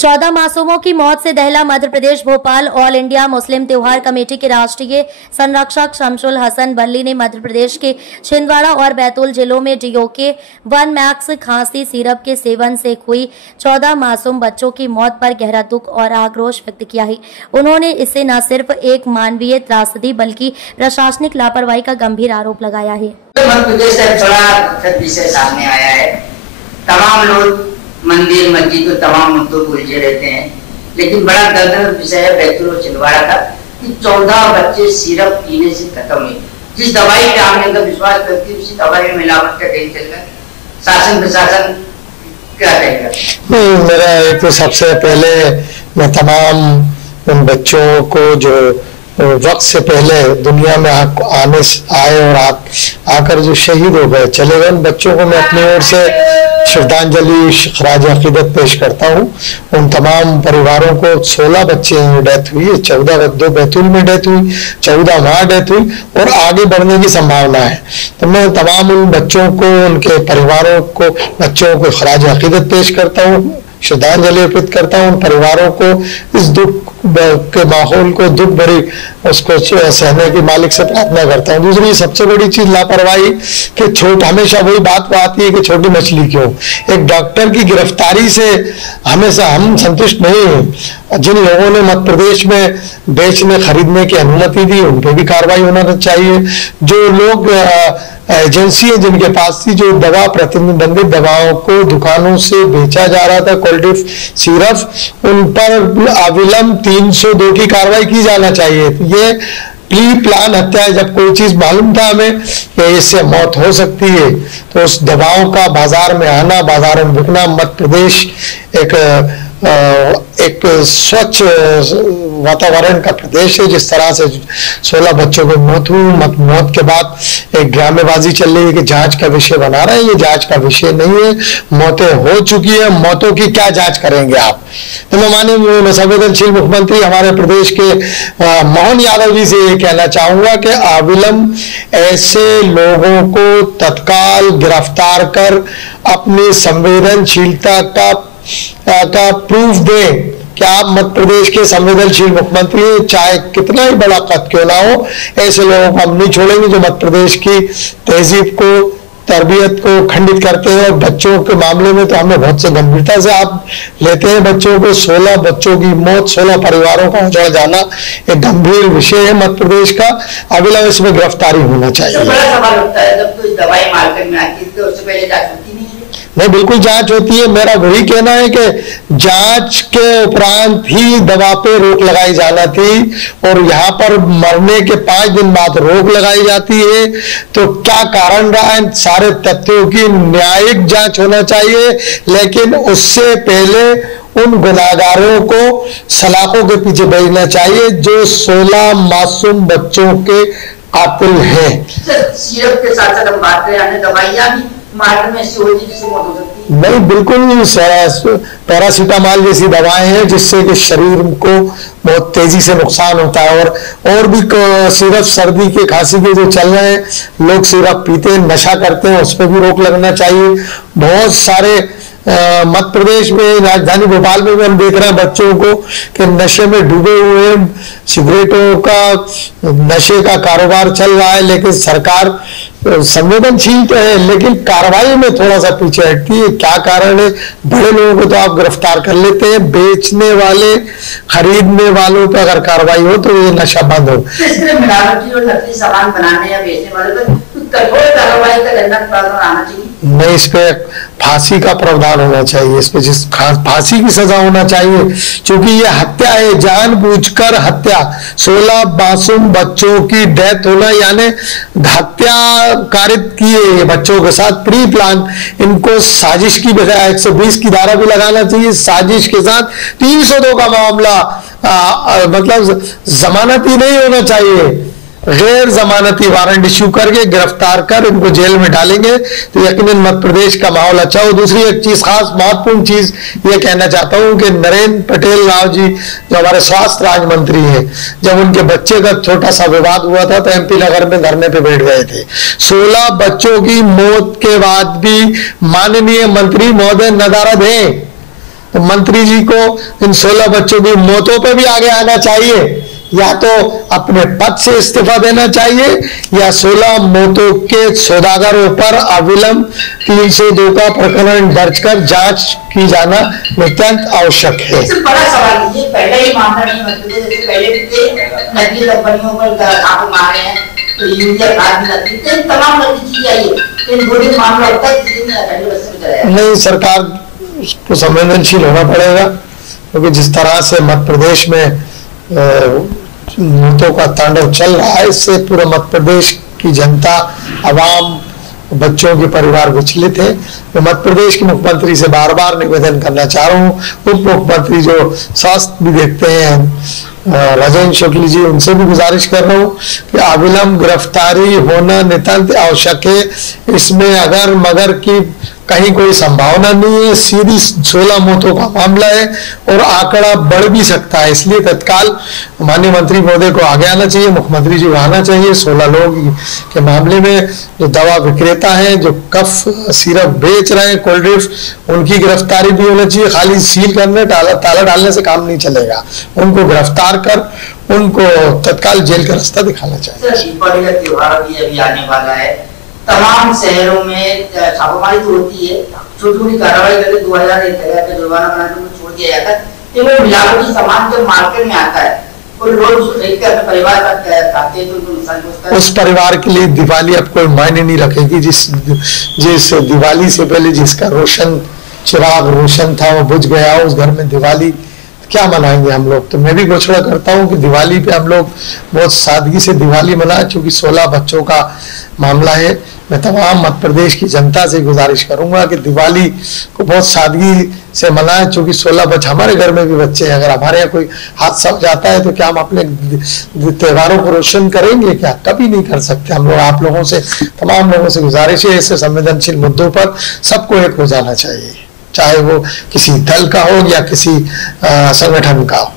14 मासूमों की मौत से दहला Madhya Pradesh. Bhopal all India Muslim त्योहार कमेटी के राष्ट्रीय संरक्षक शमसुल हसन बल्ली ने मध्य प्रदेश के छिंदवाड़ा और बैतूल जिलों में डीओके 1 मैक्स खांसी सिरप के सेवन से हुई 14 मासूम बच्चों की मौत पर गहरा दुख और आक्रोश व्यक्त किया है। उन्होंने इससे न सिर्फ एक मानवीय त्रासदी बल्कि प्रशासनिक लापरवाही का गंभीर आरोप लगाया है। मध्य प्रदेश से बड़ा विषय सामने आया है। तमाम लोग मंदिर मस्जिद तो तमाम मुद्दों को उलझे रहते हैं, लेकिन बड़ा दर्दनाक विषय है बैतूल और छिंदवाड़ा का कि 14 बच्चे सिरप पीने से खत्म हुए। जिस दवाई पे हमने अंदर विश्वास करती उसी दवाई में मिलावट का खेल चल रहा है। शासन प्रशासन क्या कहेगा? मेरा एक तो सबसे पहले मैं तमाम उन बच्चों को जो वक्त से पहले दुनिया में आए और आकर जो शहीद हो गए चले गए, उन बच्चों को मैं अपनी ओर से श्रद्धांजलि खराज अकीदत पेश करता हूँ। उन तमाम परिवारों को 16 बच्चे डेथ हुई है, 14 2 बैतूल में डेथ हुई, 14 वहाँ डेथ हुई और आगे बढ़ने की संभावना है। तो मैं तमाम उन बच्चों को, उनके परिवारों को, बच्चों को खराज अकीदत पेश करता हूँ, श्रद्धांजलि अर्पित करता हूँ। उन परिवारों को इस दुख के माहौल को, दुख भरी उसको सहने की मालिक से प्रार्थना करता हूँ। दूसरी सबसे बड़ी चीज लापरवाही कि हमेशा वही बात आती है कि छोटी मछली क्यों। एक डॉक्टर की गिरफ्तारी से हमेशा हम संतुष्ट नहीं हैं। जिन लोगों ने मध्य प्रदेश में बेचने खरीदने की अनुमति दी उन पर भी कार्रवाई होना चाहिए। जो लोग एजेंसी है जिनके पास थी, जो दवा प्रतिबंधित दवाओं को दुकानों से बेचा जा रहा था, कोल्ड सिरप, उन पर अविलंब 302 की कार्रवाई की जाना चाहिए। ये प्री प्लान हत्या है। जब कोई चीज मालूम था हमें कि इससे मौत हो सकती है तो उस दवाओं का बाजार में आना, बाजार में बिकना। मध्य प्रदेश एक स्वच्छ वातावरण का प्रदेश है। जिस तरह से 16 बच्चों को मौत हुई, मौत के बाद एक ड्रामेबाजी चल रही है कि जांच का विषय बना रहे हैं। ये जांच का विषय नहीं है, मौतें हो चुकी है, मौतों की क्या जांच करेंगे आप? तो मैं माननीय संवेदनशील मुख्यमंत्री हमारे प्रदेश के मोहन यादव जी से ये कहना चाहूंगा कि अविलंब ऐसे लोगों को तत्काल गिरफ्तार कर अपनी संवेदनशीलता का प्रूफ दें कि आप मध्य प्रदेश के संवेदनशील मुख्यमंत्री हैं। चाहे कितना ही बड़ा कद क्यों ना हो, ऐसे लोगों को हम नहीं छोड़ेंगे जो मध्य प्रदेश की तहजीब को, तरबियत को खंडित करते हैं। और बच्चों के मामले में तो हमें बहुत से गंभीरता से आप लेते हैं। बच्चों को 16 बच्चों की मौत, 16 परिवारों का उजड़ जाना एक गंभीर विषय है मध्य प्रदेश का। अविलंब इसमें गिरफ्तारी होना चाहिए। बड़ा सवाल उठता है जब कोई दवाई मार्केट में आती है तो उससे पहले जांच होती नहीं है। नहीं, बिल्कुल जांच होती है। मेरा वही कहना है कि जांच के उपरांत ही दवा पे रोक लगाई जाना थी और यहाँ पर मरने के 5 दिन बाद रोक लगाई जाती है। तो क्या कारण रहा है? सारे तथ्यों की न्यायिक जांच होना चाहिए, लेकिन उससे पहले उन गुनाहगारों को सलाखों के पीछे भेजना चाहिए जो 16 मासूम बच्चों के कातिल हैं। सिरप के साथ साथ हम बात करें अन्य दवाइयां भी मार्केट में ऐसी होती जिससे मौत हो सकती है। नहीं, बिल्कुल नहीं। पैरासीटामोल जैसी दवाएं हैं जिससे कि शरीर को बहुत तेजी से नुकसान होता है। और भी सिरप, सर्दी के, खांसी के जो चल रहे हैं, लोग सिरप पीते हैं, नशा करते हैं, उस पर भी रोक लगना चाहिए। बहुत सारे मध्य प्रदेश में, राजधानी भोपाल में भी हम देख रहे हैं बच्चों को कि नशे में डूबे हुए हैं। सिगरेटों का, नशे का कारोबार चल रहा है, लेकिन सरकार संवेदनशील तो है लेकिन कार्रवाई में थोड़ा सा पीछे हटती है। क्या कारण है? बड़े लोगों को तो आप गिरफ्तार कर लेते हैं, बेचने वाले, खरीदने वालों पर अगर कार्रवाई हो तो ये नशा बंद हो। मिलावटी और नकली सामान बनाने या बेचने वाले पर कठोर कार्रवाई का दंडात्मक आना चाहिए। नहीं, इस पे फांसी का प्रावधान होना चाहिए। इस पे फांसी की सजा होना चाहिए, क्योंकि ये हत्या है, जानबूझकर हत्या। 16 मासूम बच्चों की डेथ होना यानी हत्या कारित किए बच्चों के साथ प्री प्लान। इनको साजिश की बजाय 120 की धारा भी लगाना चाहिए। साजिश के साथ 302 का मामला, मतलब जमानती नहीं होना चाहिए, गैर जमानती वारंट इश्यू करके गिरफ्तार कर इनको जेल में डालेंगे तो यकीनन मध्य प्रदेश का माहौल अच्छा हो। दूसरी एक चीज, खास महत्वपूर्ण चीज ये कहना चाहता हूं कि नरेंद्र पटेल राव जी जो हमारे स्वास्थ्य राज्य मंत्री हैं, जब उनके बच्चे का छोटा सा विवाद हुआ था तो MP नगर में धरने पे बैठ गए थे। 16 बच्चों की मौत के बाद भी माननीय मंत्री महोदय नदारद हैं। तो मंत्री जी को इन 16 बच्चों की मौतों पे भी आगे आना चाहिए, या तो अपने पद से इस्तीफा देना चाहिए या 16 मौतों के सौदागरों पर अविलंब 302 का प्रकरण दर्ज कर जांच की जाना नितांत आवश्यक है। बड़ा सवाल ये पहले ही मामला नहीं मतलब जैसे पहले भी नकली कंपनियों पर छापे मारे हैं तो यूरिया खाद भी लगती है, तमाम नकली चीजें आई है, इन बुरे मामला होता है किसी ने पहले बस में चलाया नहीं, सरकार को संवेदनशील होना पड़ेगा, क्योंकि जिस तरह से मध्य प्रदेश में नोटों का तांडव चल रहा है, इससे पूरे मध्य प्रदेश की जनता, आवाम, बच्चों के परिवार विचलित है। मैं मध्य प्रदेश के मुख्यमंत्री से बार बार निवेदन करना चाह रहा हूँ, उप मुख्यमंत्री जो स्वास्थ्य भी देखते हैं राजेंद्र शुक्ल जी, उनसे भी गुजारिश कर रहा हूँ कि अविलंब गिरफ्तारी होना नितांत आवश्यक है। इसमें अगर मगर की कहीं कोई संभावना नहीं है, सीधी 16 मौतों का मामला है और आंकड़ा बढ़ भी सकता है, इसलिए तत्काल माननीय मंत्री महोदय को आगे आना चाहिए, मुख्यमंत्री जी को आना चाहिए। 16 लोग के मामले में जो दवा विक्रेता हैं, जो कफ सिरप बेच रहे हैं, कोल्ड ड्रिंक्स, उनकी गिरफ्तारी भी होना चाहिए। खाली सील करने ताला डालने से काम नहीं चलेगा, उनको गिरफ्तार कर उनको तत्काल जेल का रास्ता दिखाना चाहिए। दीपावली का त्योहार भी अभी आने वाला है, तमाम शहरों में छापेमारी तो होती है, छोटी छोटी कार्रवाई करके 2001 का जुर्माना बनाने को छोड़ दिया जाता है, लेकिन मिलावटी सामान जब मार्केट में आता है और लोग उसको खरीद कर अपने परिवार का खाते हैं तो उनको नुकसान पहुंचता है। उस परिवार के लिए दिवाली अब कोई मायने नहीं रखेगी। जिस दिवाली से पहले जिसका रोशन चिराग रोशन था वो बुझ गया, उस घर में दिवाली क्या मनाएंगे हम लोग। तो मैं भी घोषणा करता हूं कि दिवाली पे हम लोग बहुत सादगी से दिवाली मनाएं, क्योंकि 16 बच्चों का मामला है। मैं तमाम मध्य प्रदेश की जनता से गुजारिश करूंगा कि दिवाली को बहुत सादगी से मनाएं, क्योंकि 16 बच्चे, हमारे घर में भी बच्चे हैं, अगर हमारे यहाँ कोई हादसा हो जाता है तो क्या हम अपने त्योहारों को रोशन करेंगे? क्या कभी नहीं कर सकते हम लोग। आप लोगों से, तमाम लोगों से गुजारिश है, ऐसे संवेदनशील मुद्दों पर सबको एक हो जाना चाहिए, चाहे वो किसी दल का हो या किसी संगठन का हो।